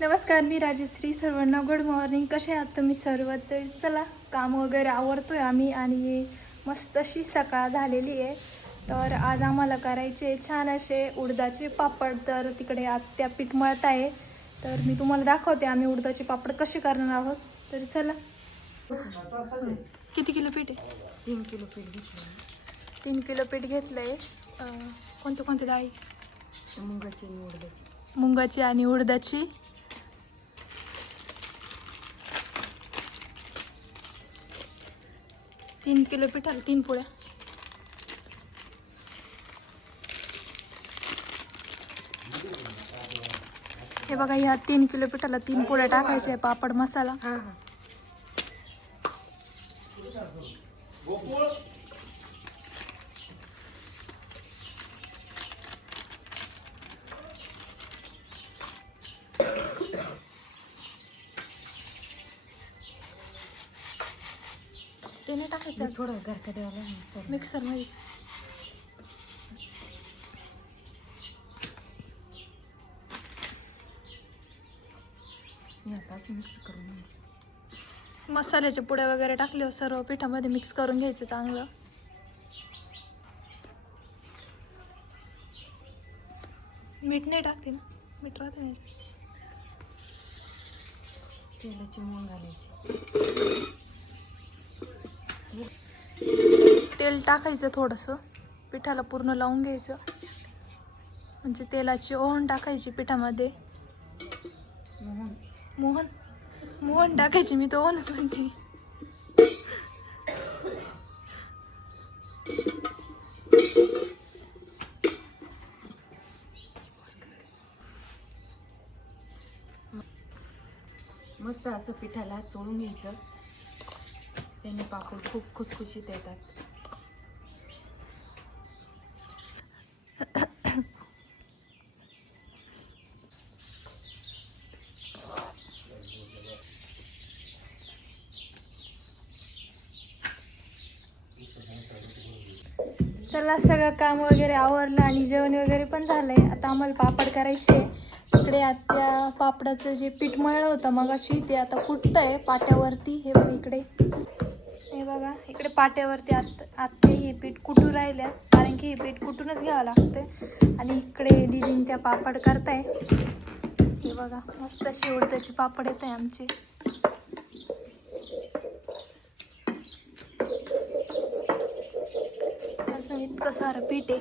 नमस्कार, मी राजश्री. सर्वांना good morning. कसे आहात तुम्ही सर्व? तर चला, काम वगैरे आवरतोय आम्ही आणि मस्त अशी सकाळ झालेली आहे. तर आज आम्हाला करायचे छान असे उडदाचे पापड. तर तिकडे आत्या पीठ मळत आहे, तर मी तुम्हाला दाखवते आम्ही उडदाचे पापड कसे करणार आहोत. तर चला. किती किलो पीठ आहे? 3 किलो पीठ घेतलं. 3 किलो पीठ घेतलं आहे. कोणते कोणते डाळी? मुगाची आणि उडदाची. मुगाची आणि उडदाची. तीन किलो पिठाला 3 पोळ्या. हे बघा, ह्या 3 किलो पिठाला 3 पोळ्या टाकायच्या आहे. पापड मसाला. हां हां. ते नाही टाकायचं थोडं घरका द्यावं लागेल मिक्सरमध्ये. तास मिक्स करून घ्यायचं. मसाल्याच्या पुड्या वगैरे टाकल्यावर सर्व पिठामध्ये मिक्स करून घ्यायचं चांगलं. मीठ नाही टाकते ना? मीठ राहते ना. तेलाची मोहन घालायची. तेल टाकायचं थोडंसं, पिठाला पूर्ण लावून घ्यायचं. म्हणजे तेलाची ओहण टाकायची पिठामध्ये. मोहन मोहन टाकायची, मी तो ओहनच म्हणते. मस्त असं पिठाला चोळून घ्यायचं. त्याने पापड खूप खुसखुशीत येतात. चला, सगळं काम वगैरे आवरलं आणि जेवण वगैरे पण झालंय. आता आम्हाला पापड करायचे. इकडे आत्या पापडाचं जे पीठ मळलं होतं मगाशी, ते आता कुटतंय पाट्यावरती. हे बघा इकडे, हे बघा इकडे पाट्यावरती आत्या हे पीठ कुटू राहिल्या, कारण की हे पीठ कुटूनच घ्यावं लागतं. आणि इकडे दीदीन त्या पापड करताय. हे बघा, मस्त अशी उडदाचे पापड येत आहे आमचे. असं इतकं सारं पीठ आहे.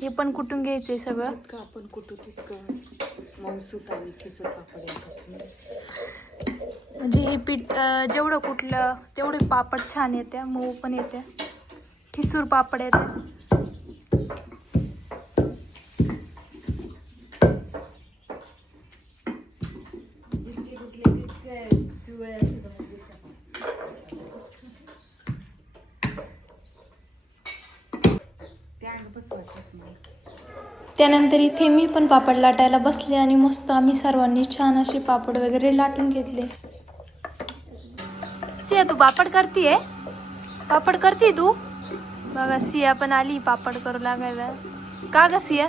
हे पण कुटून घ्यायचंय सगळं. जितकं आपण कुठू तितकं मऊसूत आणि ठिसूळ पापड येतात. म्हणजे हे पीठ जेवढं कुठलं तेवढे पापड छान येत्या, मऊ पण येत्या, ठिसूर पापड येत्या. जितके कुठले तितके पिवळे असे दिसतात. त्या बस वाटत नाही. त्यानंतर इथे मी पण पापड लाटायला बसले आणि मस्त आम्ही सर्वांनी छान असे पापड वगैरे लाटून घेतले. सिया, तू पापड करतीये? पापड करते तू? बघा, सिया पण आली पापड करू लागायला. का ग सिया?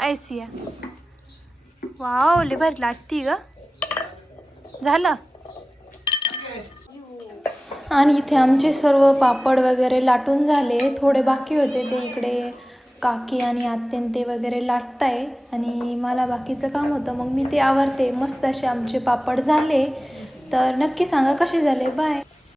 ऐ सिया, वाव, लय भारी लाटती ग. झालं. आणि इथे आमचे सर्व पापड वगैरे लाटून झाले. थोडे बाकी होते, ते इकडे काकी आणि आत्यान ते वगैरे लाटताय आणि मला बाकीचं काम होतं, मग मी ते आवरते. मस्त असे आमचे पापड झाले. तर नक्की सांगा कसे झाले. बाय.